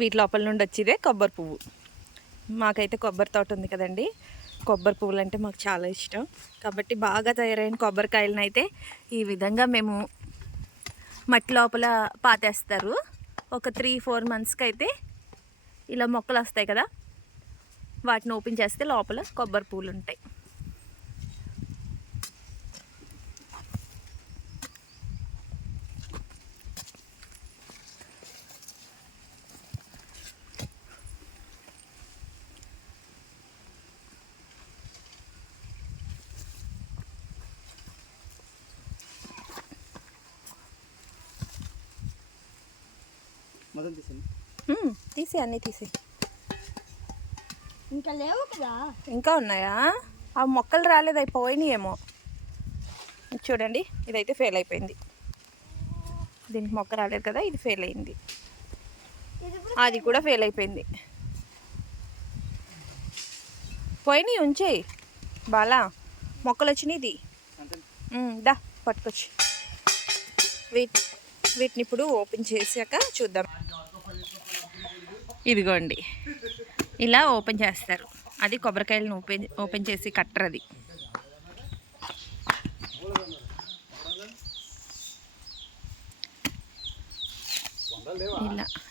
వీటి లోపల నుండి వచ్చేదే కొబ్బరి పువ్వు. మాకైతే కొబ్బరి తోట ఉంది కదండి, కొబ్బరి పువ్వులు అంటే మాకు చాలా ఇష్టం. కాబట్టి బాగా తయారైన కొబ్బరికాయలను అయితే ఈ విధంగా మేము మట్టి లోపల పాతేస్తారు. ఒక 3-4 మంత్స్కి అయితే ఇలా మొక్కలు వస్తాయి కదా, వాటిని ఓపెన్ చేస్తే లోపల కొబ్బరి పువ్వులు ఉంటాయి. తీసి అన్నీ తీసి. ఇంకా లేవు కదా, ఇంకా ఉన్నాయా? ఆ మొక్కలు రాలేదు, అవి పోయినాయేమో. చూడండి, ఇదైతే ఫెయిల్ అయిపోయింది. దీనికి మొక్క రాలేదు కదా, ఇది ఫెయిల్ అయింది. అది కూడా ఫెయిల్ అయిపోయింది. పోయినాయి, ఉంచేయి బాలా. మొక్కలు వచ్చినాయి, ఇది దా పట్టుకొచ్చి. వీటిని ఇప్పుడు ఓపెన్ చేశాక చూద్దాం. ఇదిగోండి, ఇలా ఓపెన్ చేస్తారు. అది కొబ్బరికాయలను ఓపెన్ చేసి కట్టరు. అది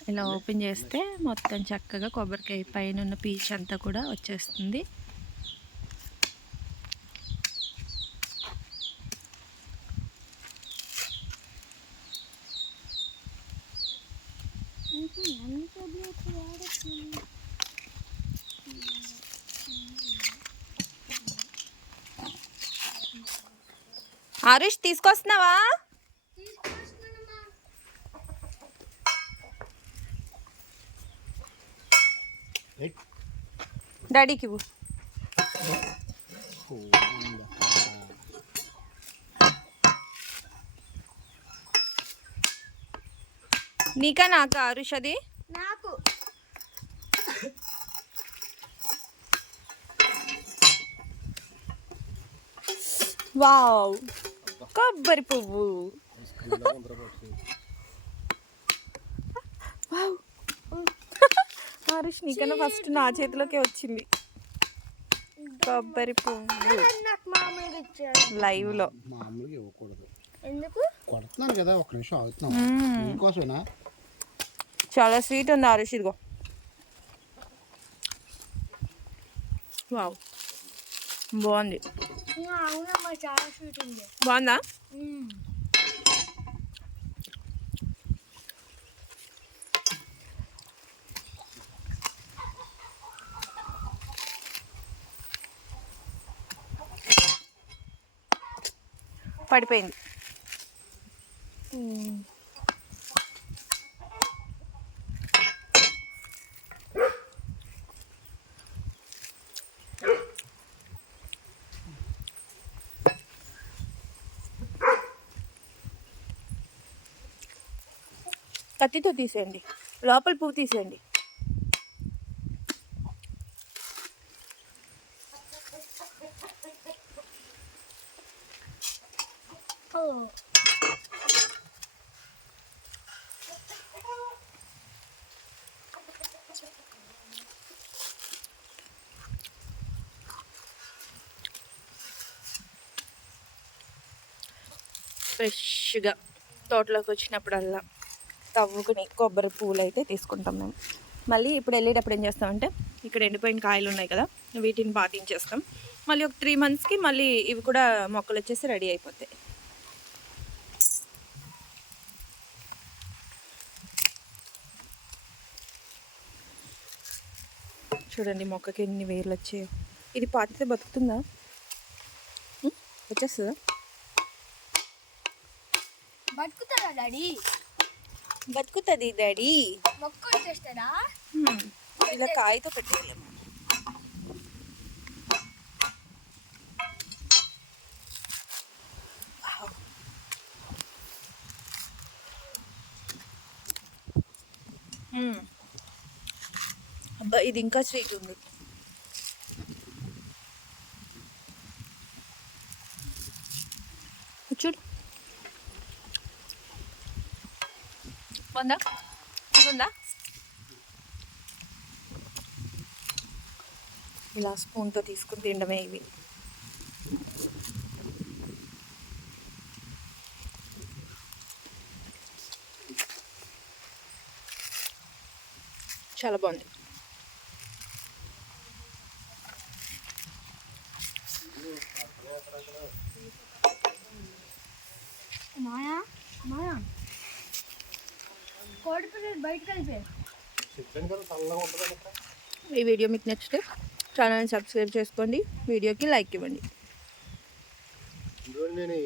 ఇలా ఓపెన్ చేస్తే మొత్తం చక్కగా కొబ్బరికాయ పైన ఉన్న పీచు అంతా కూడా వచ్చేస్తుంది. ఆరుష్, తీసుకొస్తున్నావా? డాడీకి ఇవ్వు. నీకా నాకా ఆరుష్? అది నాకు. వావ్, కొబ్బరి పువ్వు. ఆరుష్, నీకన్నా ఫస్ట్ నా చేతిలోకే వచ్చింది కొబ్బరి పువ్వు లైవ్ లో. మామూలుగా ఇవ్వకూడదు. ఎందుకు? కొడుతున్నాను కదా, ఒక నిమిషం ఆగుతున్నాం. నీకోసమేనా? చాలా స్వీట్ ఉంది ఆరుష్, ఇదిగో. వావ్, బాగుంది. అవునమ్మా, చాలా స్వీట్ ఉంది. బాగుందా? పడిపోయింది. కత్తితో తీసేయండి, లోపల పువ్వు తీసేయండి. ఫ్రెష్గా తోటలోకి వచ్చినప్పుడల్లా తవ్వుకుని కొబ్బరి పువ్వులు అయితే తీసుకుంటాం మేము. మళ్ళీ ఇప్పుడు వెళ్ళేటప్పుడు ఏం చేస్తామంటే, ఇక్కడ ఎండిపోయిన కాయలు ఉన్నాయి కదా, వీటిని పాతించేస్తాం. మళ్ళీ ఒక 3 మంత్స్కి మళ్ళీ ఇవి కూడా మొక్కలు వచ్చేసి రెడీ అయిపోతాయి. చూడండి మొక్కకి ఎన్ని వేర్లు వచ్చాయో. ఇది పాతితే బతుకుతుందా? వచ్చేస్తుందా? బతుకుతారా డాడీ? బతుకుతుంది డాడీ. మొక్క వచ్చేస్తాడా? ఇలా కాయతో పెట్టేయాలి. అబ్బా, ఇది ఇంకా స్వీట్ ఉంది. చూడు, బాగుందా? బాగుందా? ఇలా స్పూన్తో తీసుకుని తినడమే ఇవి. చాలా బాగుంది. మాయా మాయా కోడి పిల్లలు బయటకు వెళ్ళిపోయారు. ఈ వీడియో మీకు నచ్చితే ఛానల్ని సబ్స్క్రైబ్ చేసుకోండి, వీడియోకి లైక్ ఇవ్వండి. నేను